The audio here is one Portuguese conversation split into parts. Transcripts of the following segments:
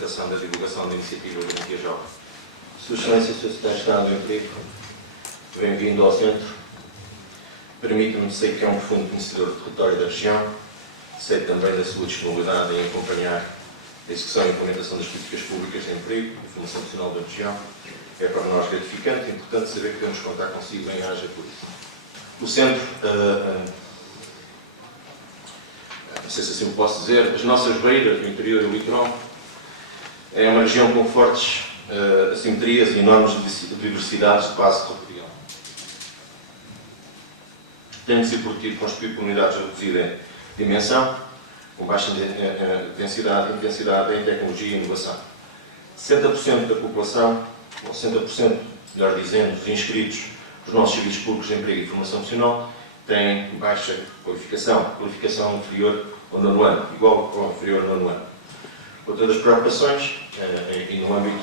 implementação da divulgação da iniciativa Garantia Jovem. Sua Excelência, Sr. Secretário de Estado do Emprego, bem-vindo ao Centro. Permita-me, sei que é um profundo conhecedor do território da região, sei também da sua disponibilidade em acompanhar a execução e implementação das políticas públicas de emprego e formação profissional da região. É para nós gratificante e importante saber que podemos contar consigo em haja por isso. O Centro, não sei se assim o posso dizer, as nossas beiras, o interior e o litoral, é uma região com fortes assimetrias e enormes diversidades de base territorial. Tem sido constituído por unidades de reduzida dimensão, com baixa densidade e intensidade em tecnologia e inovação. 60% da população, ou 60%, melhor dizendo, dos inscritos nos nossos serviços públicos de emprego e formação profissional, têm baixa qualificação inferior ao nono ano, igual ou inferior ao nono ano. Outra das preocupações, e no âmbito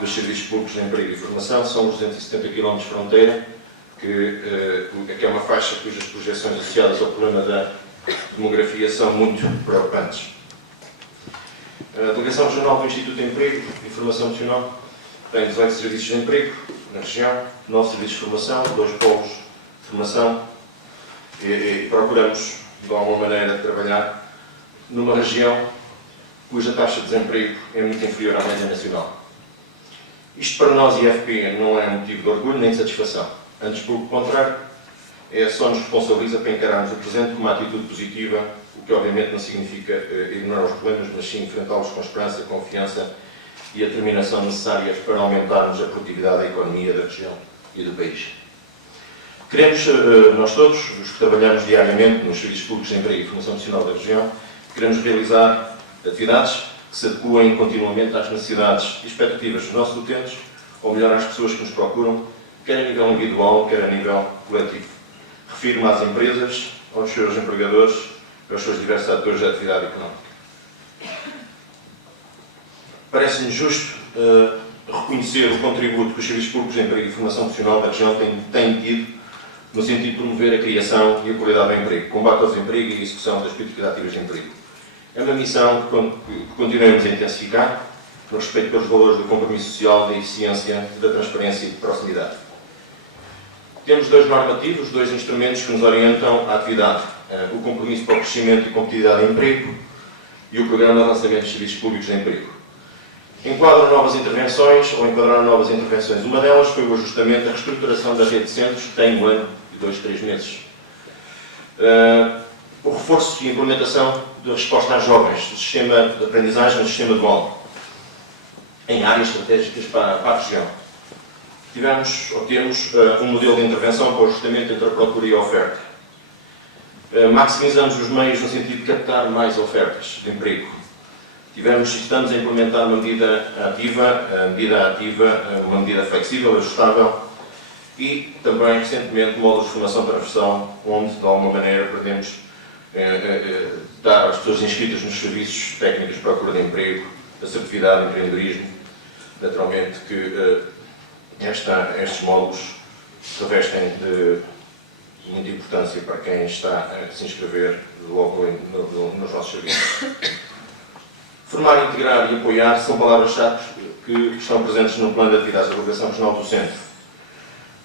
dos serviços públicos de emprego e formação, são os 270 km de fronteira, que é uma faixa cujas projeções associadas ao problema da demografia são muito preocupantes. A Delegação Regional do Instituto de Emprego e Formação Profissional tem 18 serviços de emprego na região, 9 serviços de formação, 2 polos de formação e procuramos, de alguma maneira, trabalhar numa região cuja taxa de desemprego é muito inferior à média nacional. Isto para nós, IFP, não é motivo de orgulho nem de satisfação. Antes, pelo contrário, só nos responsabiliza para encararmos o presente com uma atitude positiva, o que obviamente não significa ignorar os problemas, mas sim enfrentá-los com esperança, confiança e a determinação necessárias para aumentarmos a produtividade da economia da região e do país. Queremos, nós todos, os que trabalhamos diariamente nos serviços públicos de emprego e formação profissional da região, queremos realizar atividades que se adequem continuamente às necessidades e expectativas dos nossos utentes, ou melhor, às pessoas que nos procuram, quer a nível individual, quer a nível coletivo. Refiro-me às empresas, aos seus empregadores, aos seus diversos atores da atividade económica. Parece-me justo reconhecer o contributo que os serviços públicos de emprego e formação profissional da região têm tido no sentido de promover a criação e a qualidade do emprego, combate ao desemprego e a execução das políticas ativas de emprego. É uma missão que continuamos a intensificar no respeito pelos valores do compromisso social, da eficiência, da transparência e de proximidade. Temos 2 normativos, 2 instrumentos que nos orientam à atividade. O compromisso para o crescimento e competitividade de emprego e o programa de lançamento de serviços públicos de emprego. Enquadraram novas intervenções. Uma delas foi o ajustamento da reestruturação da rede de centros, que tem 1 ano e 2, 3 meses. O reforço e implementação da resposta às jovens, do sistema de aprendizagem no sistema dual, em áreas estratégicas para a região. Temos um modelo de intervenção para o ajustamento entre a procura e a oferta. Maximizamos os meios no sentido de captar mais ofertas de emprego. Estamos a implementar uma medida ativa, uma medida flexível, ajustável e também, recentemente, módulos de formação transversal, onde, de alguma maneira, pretendemos dar às pessoas inscritas nos serviços técnicos de procura de emprego, assertividade, empreendedorismo, naturalmente que estes módulos revestem de muita importância para quem está a se inscrever logo nos nossos serviços. Formar, integrar e apoiar são palavras-chave que estão presentes no plano de atividades da Delegação Regional do Centro.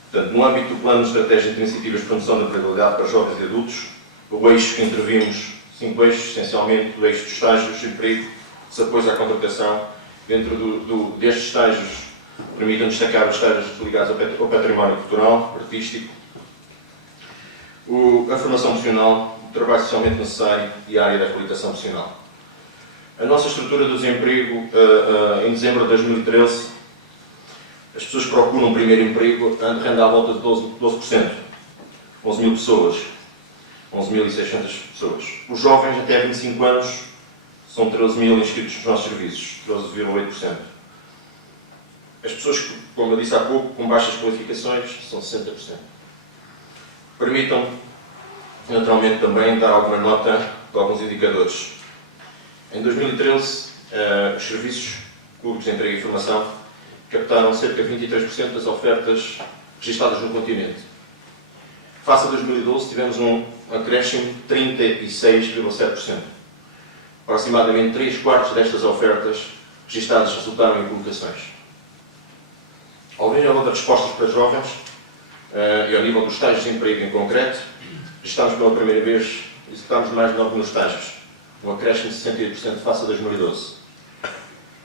Portanto, no âmbito do plano de estratégia de iniciativas de promoção da empregabilidade para jovens e adultos, o eixo que intervimos, 5 eixos, essencialmente, o eixo dos estágios de emprego, os apoios à contratação. Dentro destes estágios, permitam destacar os estágios ligados ao património cultural, artístico, a formação profissional, o trabalho socialmente necessário e a área da reabilitação profissional. A nossa estrutura do desemprego, em dezembro de 2013, as pessoas que procuram um primeiro emprego renda à volta de 12%, 11 mil pessoas, 11.600 pessoas. Os jovens até 25 anos são 13 mil inscritos nos nossos serviços, 12,8%. As pessoas que, como eu disse há pouco, com baixas qualificações, são 60%. Permitam, naturalmente, também dar alguma nota de alguns indicadores. Em 2013, os serviços públicos de emprego e formação captaram cerca de 23% das ofertas registradas no continente. Face a 2012, tivemos um acréscimo de 36,7%. Aproximadamente 3/4 destas ofertas registados resultaram em colocações. Ao nível das respostas para jovens e ao nível dos estágios de emprego em concreto, registámos pela primeira vez, executámos mais de 9 mil estágios, um acréscimo de 68% face a 2012.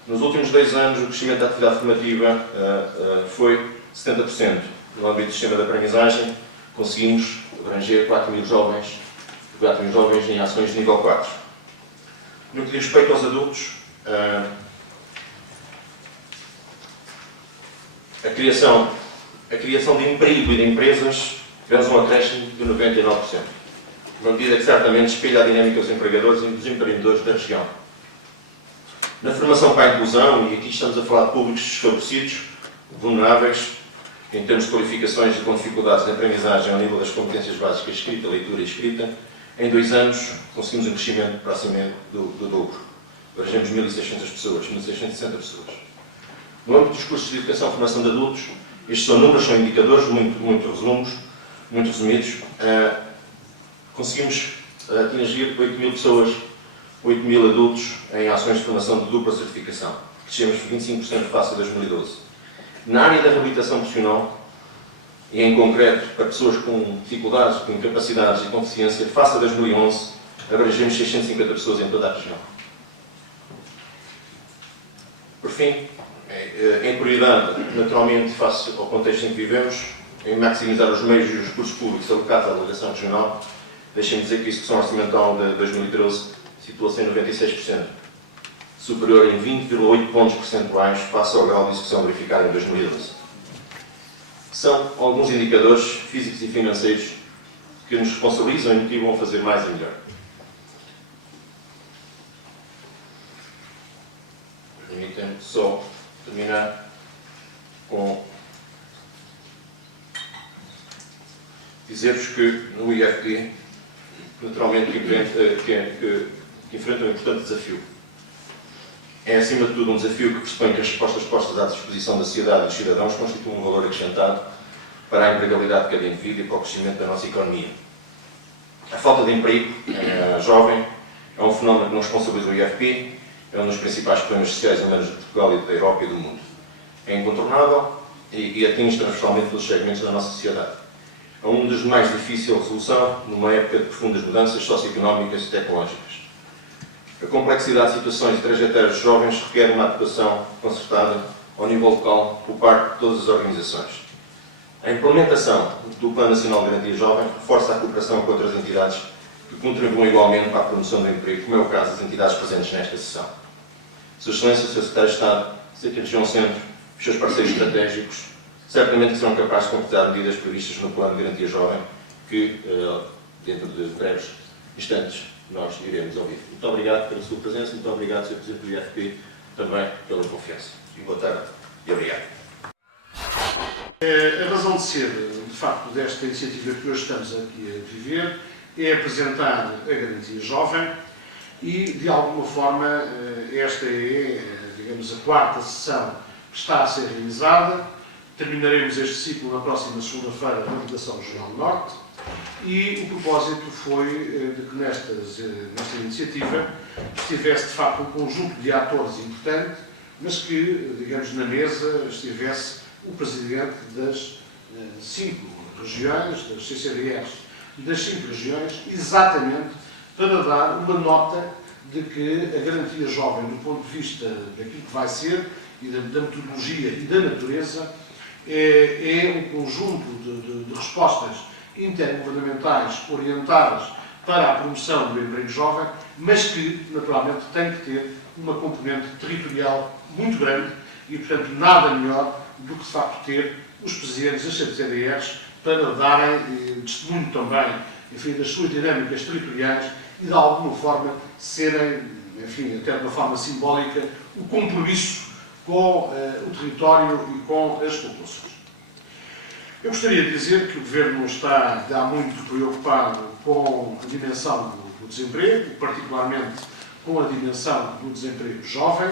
Nos últimos 2 anos, o crescimento da atividade formativa foi 70%. No âmbito do sistema de aprendizagem, conseguimos abranger 4 mil jovens em ações de nível 4. No que diz respeito aos adultos, a criação de emprego e de empresas, tivemos um acréscimo de 99%. Uma medida que certamente espelha a dinâmica dos empregadores e dos empreendedores da região. Na formação para a inclusão, e aqui estamos a falar de públicos desfavorecidos, vulneráveis, em termos de qualificações e com dificuldades de aprendizagem ao nível das competências básicas escrita, leitura e escrita, em 2 anos conseguimos um crescimento próximo do dobro. Abrangemos 1.600 pessoas, 1.660 pessoas. No âmbito dos cursos de educação e formação de adultos, estes são números, são indicadores muito resumidos. Conseguimos atingir 8 mil pessoas, 8 mil adultos em ações de formação de dupla certificação. Crescemos 25% face a 2012. Na área da reabilitação profissional, e em concreto para pessoas com dificuldades, com incapacidades e com deficiência, face a 2011, abrangemos 650 pessoas em toda a região. Por fim, em prioridade, naturalmente, face ao contexto em que vivemos, em maximizar os meios e os recursos públicos alocados à delegação regional, deixem-me dizer que a execução orçamental de 2013 situa-se em 96%, superior em 20,8 pontos percentuais face ao grau de execução verificado em 2012. São alguns indicadores físicos e financeiros que nos responsabilizam e motivam a fazer mais e melhor. Permitem-me só terminar com dizer-vos que no IFP, naturalmente, que enfrenta um importante desafio. É, acima de tudo, um desafio que pressupõe que as respostas postas à disposição da sociedade e dos cidadãos constituam um valor acrescentado para a empregabilidade de cada indivíduo e para o crescimento da nossa economia. A falta de emprego jovem é um fenómeno que não responsabiliza o IFP, é um dos principais problemas sociais e humanos de Portugal e da Europa e do mundo. É incontornável e atinge transversalmente todos os segmentos da nossa sociedade. É um dos mais difíceis de resolução numa época de profundas mudanças socioeconómicas e tecnológicas. A complexidade de situações e trajetórias de jovens requer uma atuação concertada ao nível local por parte de todas as organizações. A implementação do Plano Nacional de Garantia Jovem reforça a cooperação com outras entidades que contribuem igualmente para a promoção do emprego, como é o caso das entidades presentes nesta sessão. Sua Excelência, o Sr. Secretário de Estado, Sr. Região Centro, os seus parceiros estratégicos, certamente que serão capazes de concretizar medidas previstas no Plano de Garantia Jovem, que, dentro de breves instantes, nós iremos ouvir. Muito obrigado pela sua presença, muito obrigado, Sr. Presidente do IFP, também pela confiança. E boa tarde e obrigado. A razão de ser, de facto, desta iniciativa que hoje estamos aqui a viver é apresentar a Garantia Jovem e, de alguma forma, esta é, digamos, a 4ª sessão que está a ser realizada. Terminaremos este ciclo na próxima segunda-feira na Delegação Regional do Norte e o propósito foi de que nesta iniciativa estivesse, de facto, um conjunto de atores importante, mas que, digamos, na mesa estivesse o Presidente das 5 regiões, das CCDRs das 5 regiões, exatamente para dar uma nota de que a Garantia Jovem, do ponto de vista daquilo que vai ser e da metodologia e da natureza, é um conjunto de respostas intergovernamentais orientadas para a promoção do emprego jovem, mas que, naturalmente, tem que ter uma componente territorial muito grande e, portanto, nada melhor do que, de facto, ter os presidentes das CCDRs para darem testemunho também, enfim, das suas dinâmicas territoriais e, de alguma forma, serem, enfim, até de uma forma simbólica, o compromisso com o território e com as populações. Eu gostaria de dizer que o Governo está há muito preocupado com a dimensão do desemprego, particularmente com a dimensão do desemprego jovem.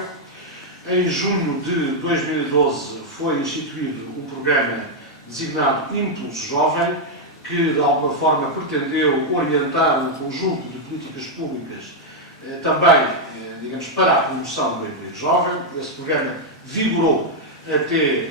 Em junho de 2012 foi instituído um programa designado Impulso Jovem, que de alguma forma pretendeu orientar um conjunto de políticas públicas também, digamos, para a promoção do emprego jovem. Esse programa vigorou até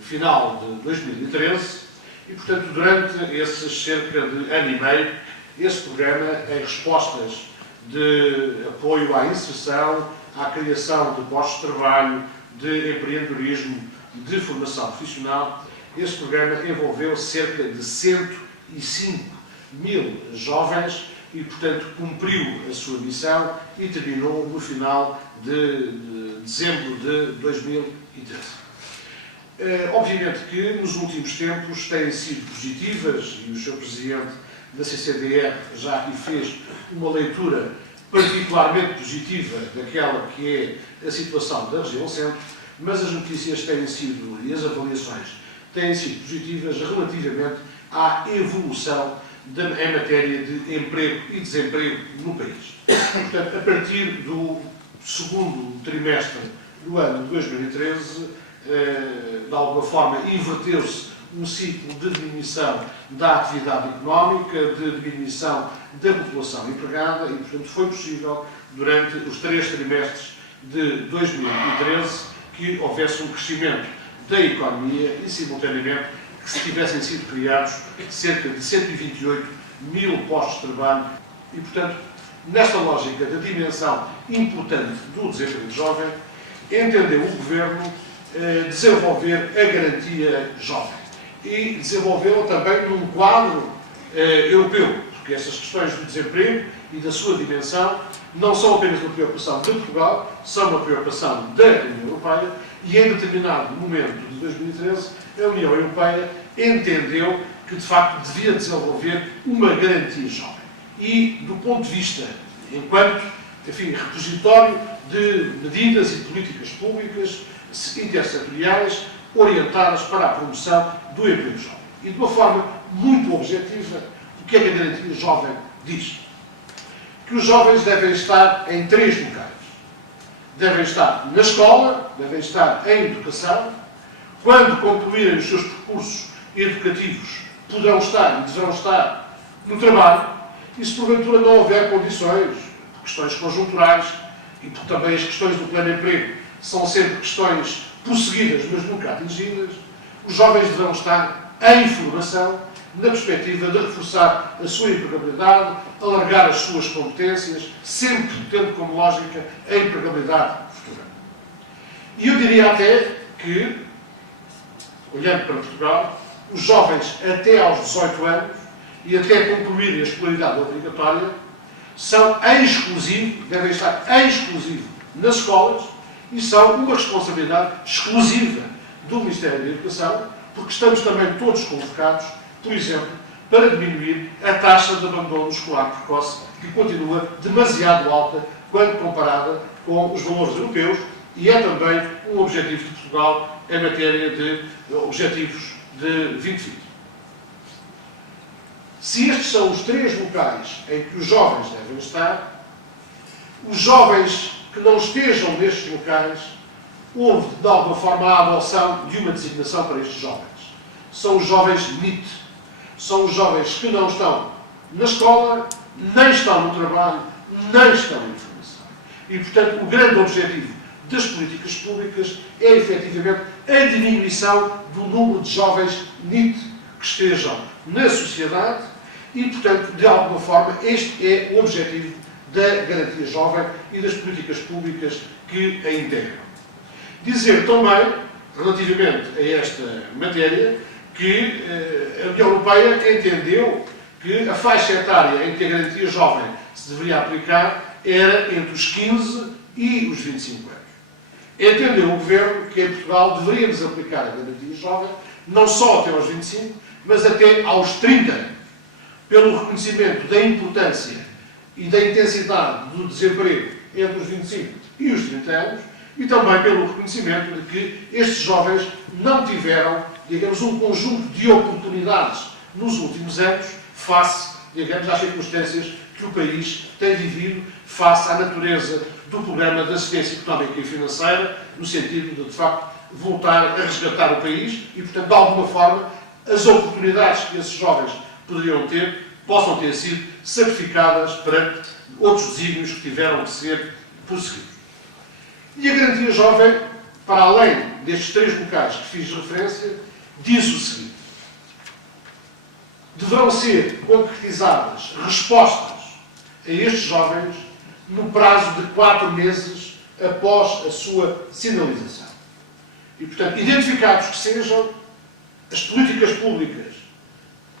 final de 2013 e, portanto, durante esses cerca de ano e meio, esse programa, em respostas de apoio à inserção, à criação de postos de trabalho, de empreendedorismo, de formação profissional, esse programa envolveu cerca de 105 mil jovens e, portanto, cumpriu a sua missão e terminou no final de dezembro de 2013. Obviamente que nos últimos tempos têm sido positivas, e o Sr. Presidente da CCDR já aqui fez uma leitura particularmente positiva daquela que é a situação da região centro, mas as notícias têm sido, e as avaliações têm sido positivas relativamente à evolução em matéria de emprego e desemprego no país. Portanto, a partir do segundo trimestre do ano de 2013, de alguma forma, inverteu-se um ciclo de diminuição da atividade económica, de diminuição da população empregada e, portanto, foi possível, durante os 3 trimestres de 2013, que houvesse um crescimento da economia e, simultaneamente, que tivessem sido criados cerca de 128 mil postos de trabalho e, portanto, nesta lógica da dimensão importante do desemprego jovem, entendeu o Governo desenvolver a garantia jovem e desenvolvê-la também num quadro europeu, porque essas questões do desemprego e da sua dimensão não são apenas uma preocupação de Portugal, são uma preocupação da União Europeia e, em determinado momento de 2013, a União Europeia entendeu que, de facto, devia desenvolver uma garantia jovem. E, do ponto de vista, enquanto, enfim, repositório de medidas e políticas públicas intersetoriais orientadas para a promoção do emprego jovem. E, de uma forma muito objetiva, o que é que a garantia jovem diz? Que os jovens devem estar em 3 locais. Devem estar na escola, devem estar em educação. Quando concluírem os seus percursos educativos, poderão estar e deverão estar no trabalho. E se porventura não houver condições, por questões conjunturais e por também as questões do plano de emprego são sempre questões prosseguidas, mas nunca atingidas, os jovens deverão estar em formação, na perspectiva de reforçar a sua empregabilidade, alargar as suas competências, sempre tendo como lógica a empregabilidade futura. E eu diria até que, olhando para Portugal, os jovens até aos 18 anos e até concluírem a escolaridade obrigatória são em exclusivo, devem estar em exclusivo nas escolas e são uma responsabilidade exclusiva do Ministério da Educação, porque estamos também todos convocados, por exemplo, para diminuir a taxa de abandono escolar precoce, que continua demasiado alta quando comparada com os valores europeus e é também um objetivo de Portugal em matéria de objetivos de 2020. Se estes são os 3 locais em que os jovens devem estar, os jovens que não estejam nestes locais, houve, de alguma forma, a adoção de uma designação para estes jovens. São os jovens NEET. São os jovens que não estão na escola, nem estão no trabalho, nem estão em formação. E, portanto, o grande objetivo das políticas públicas é, efetivamente, a diminuição do número de jovens NEET que estejam na sociedade e, portanto, de alguma forma, este é o objetivo da garantia jovem e das políticas públicas que a integram. Dizer também, relativamente a esta matéria, que a União Europeia entendeu que a faixa etária em que a garantia jovem se deveria aplicar era entre os 15 e os 25 anos. Entendeu o Governo que em Portugal deveríamos aplicar a garantia jovem não só até aos 25, mas até aos 30 anos, pelo reconhecimento da importância e da intensidade do desemprego entre os 25 e os 30 anos, e também pelo reconhecimento de que estes jovens não tiveram, digamos, um conjunto de oportunidades nos últimos anos, face, digamos, às circunstâncias que o país tem vivido, face à natureza do programa de assistência económica e financeira, no sentido de facto, voltar a resgatar o país e, portanto, de alguma forma, as oportunidades que esses jovens poderiam ter, possam ter sido sacrificadas perante, outros desígnios que tiveram que ser prosseguidos. E a Garantia Jovem, para além destes 3 locais que fiz referência, diz o seguinte: deverão ser concretizadas respostas a estes jovens no prazo de 4 meses após a sua sinalização. E, portanto, identificados que sejam as políticas públicas,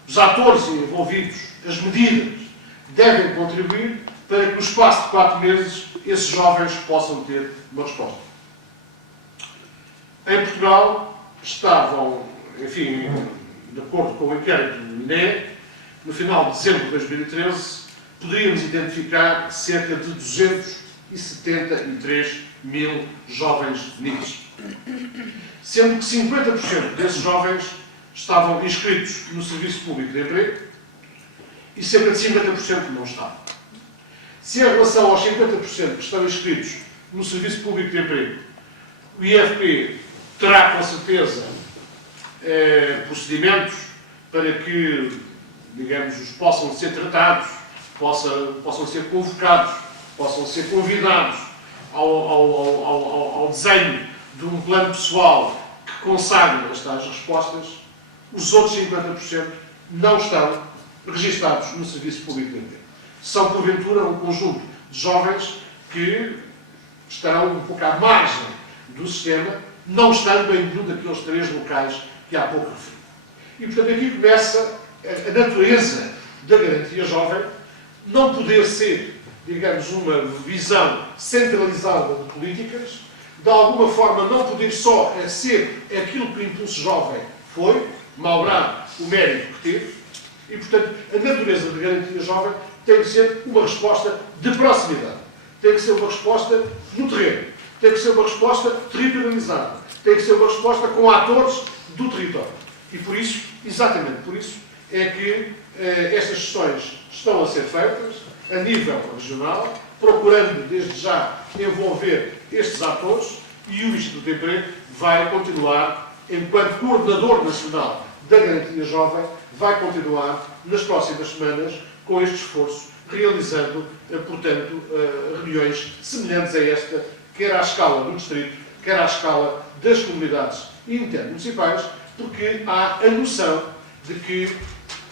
os atores envolvidos, as medidas, devem contribuir para que no espaço de 4 meses esses jovens possam ter uma resposta. Em Portugal estavam, enfim, de acordo com o inquérito do INE, no final de dezembro de 2013, poderíamos identificar cerca de 273 mil jovens NEETs, sendo que 50% desses jovens estavam inscritos no Serviço Público de Emprego e cerca de 50% não estavam. Se em relação aos 50% que estão inscritos no Serviço Público de Emprego, o IFP terá com certeza procedimentos para que, digamos, os possam ser tratados, possam ser convocados, possam ser convidados ao desenho de um plano pessoal que consagre as tais respostas. Os outros 50% não estão registados no Serviço Público de Emprego. São, porventura, um conjunto de jovens que estarão um pouco à margem do sistema, não estando em nenhum daqueles 3 locais que há pouco referi. E, portanto, aqui começa a natureza da Garantia Jovem não poder ser, digamos, uma visão centralizada de políticas, de alguma forma não poder só ser aquilo que o Impulso Jovem foi, malgrado o mérito que teve, e, portanto, a natureza da Garantia Jovem tem que ser uma resposta de proximidade, tem que ser uma resposta no terreno, tem que ser uma resposta territorializada, tem que ser uma resposta com atores do território. E por isso, exatamente por isso, é que estas sessões estão a ser feitas a nível regional, procurando desde já envolver estes atores, e o Instituto de Emprego vai continuar, enquanto coordenador nacional da Garantia Jovem, vai continuar nas próximas semanas com este esforço, realizando, portanto, reuniões semelhantes a esta, quer à escala do Distrito, quer à escala das comunidades intermunicipais, porque há a noção de que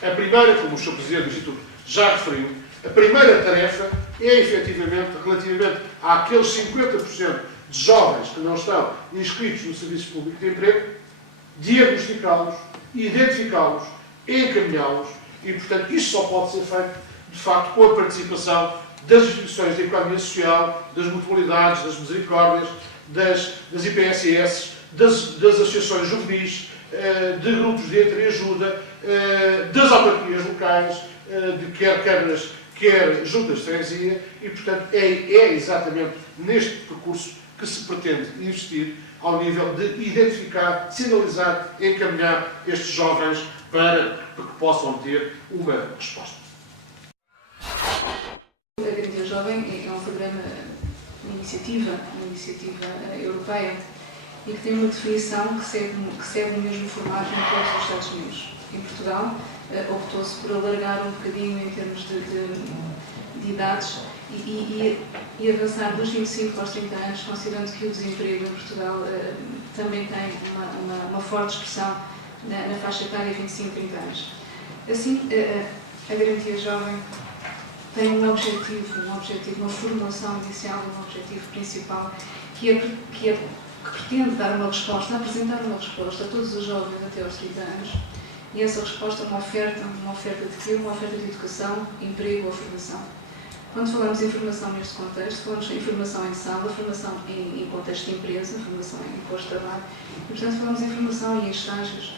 a primeira, como o Sr. Presidente do Instituto já referiu, a primeira tarefa é, efetivamente, relativamente àqueles 50% de jovens que não estão inscritos no Serviço Público de Emprego, diagnosticá-los, identificá-los, encaminhá-los, e, portanto, isto só pode ser feito, de facto, com a participação das instituições de economia social, das mutualidades, das misericórdias, das IPSS, das associações juvenis, de grupos de entreajuda, das autarquias locais, de quer câmaras, quer juntas de freguesia, e, portanto, é exatamente neste percurso que se pretende investir ao nível de identificar, sinalizar, encaminhar estes jovens para que possam ter uma resposta. A Garantia Jovem é um programa, uma iniciativa europeia e que tem uma definição que segue o mesmo formato em todos os Estados-membros. Em Portugal, optou-se por alargar um bocadinho em termos de idades e avançar dos 25 aos 30 anos, considerando que o desemprego em Portugal também tem uma forte expressão na faixa etária 25 a 30 anos. Assim, a Garantia Jovem tem um objetivo, uma formulação inicial, um objetivo principal, que pretende dar uma resposta, apresentar uma resposta a todos os jovens até aos 30 anos, e essa resposta é uma oferta de quê? Uma oferta de educação, emprego ou formação. Quando falamos em formação neste contexto, falamos em formação em sala, formação em contexto de empresa, formação em posto de trabalho, e, portanto, falamos em formação e em estágios,